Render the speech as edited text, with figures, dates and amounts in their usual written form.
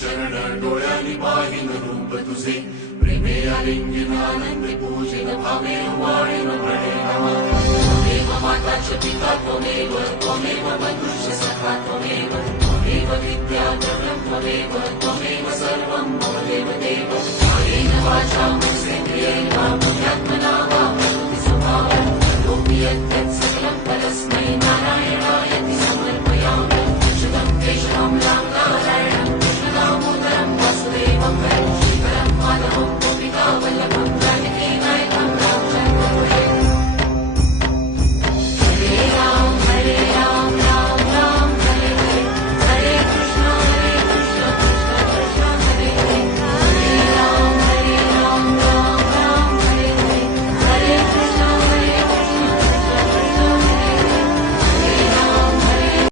चरण डोळ्यांनी पाहिन रूप तुझे प्रेमे आलिंगन आनंद पूजिन भावे वाळीन म्हणे नमः त्वमेव माता च पिता त्वमेव मनुष्य सखा त्वमेव विद्या ब्रह्म त्वमेव सर्वं मम देव कायेन वाचा मनसेन्द्रियेण बुद्ध्यात्मना वा प्रकृति स्वभावं लोकि यत्